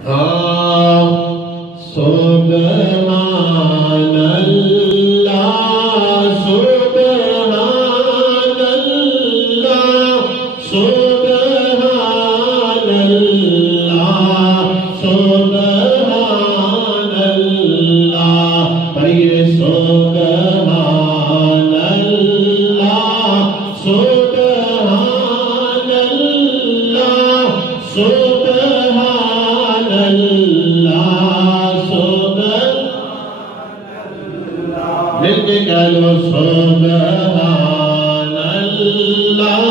सुभान अल्लाह सुभान अल्लाह सुभान अल्लाह सुभान अल्लाह। पढ़िए सुभान अल्लाह सुभान अल्लाह सुभान अल्लाह सुभान। मिलके कह लो सुभान अल्लाह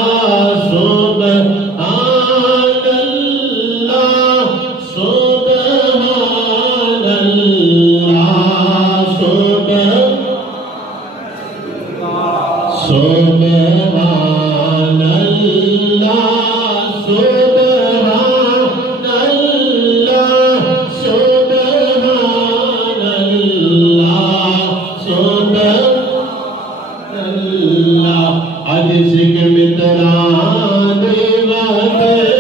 सुभान अल्लाह सुभान अल्लाह सुभान सुभान अल्लाह सुभान अल्लाह सुभान अल्लाह सुभान अल्लाह। आज सिख मित्रां दी wadheri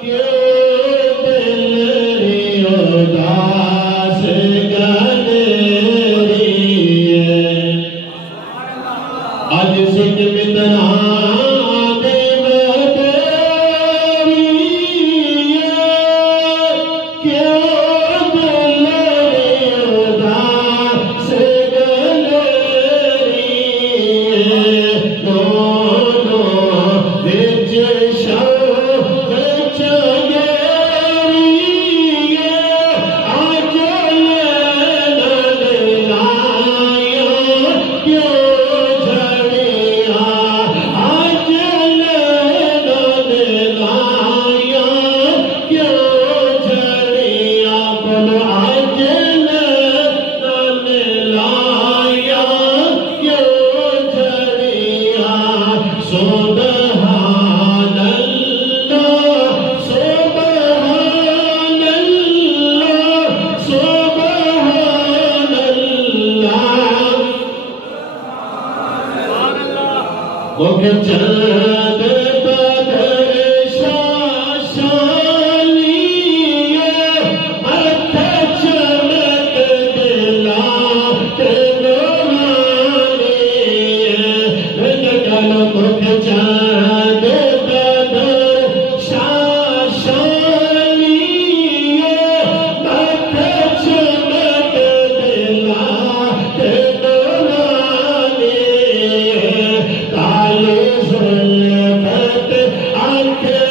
क्यों दिल री उदास गलेरी। आज सिख मित्रां दी wadheri क्यों दिल री उदास गलेरी। दोनों विच शौक चगेरी आज लैला लाया क्यों झड़िया। आज लैला लाया क्यों झड़िया। बोलो आज लैला लाया क्यों झड़िया। सुभान अल्लाह सुभान अल्लाह सुभान अल्लाह। मुख चाँद बदर शाशालिए माथा चमक दिलात नूरानी। मुख चाँद बदर शाशालिए माथा चमक दिलात नूरानी। काली जुल्फत आंखें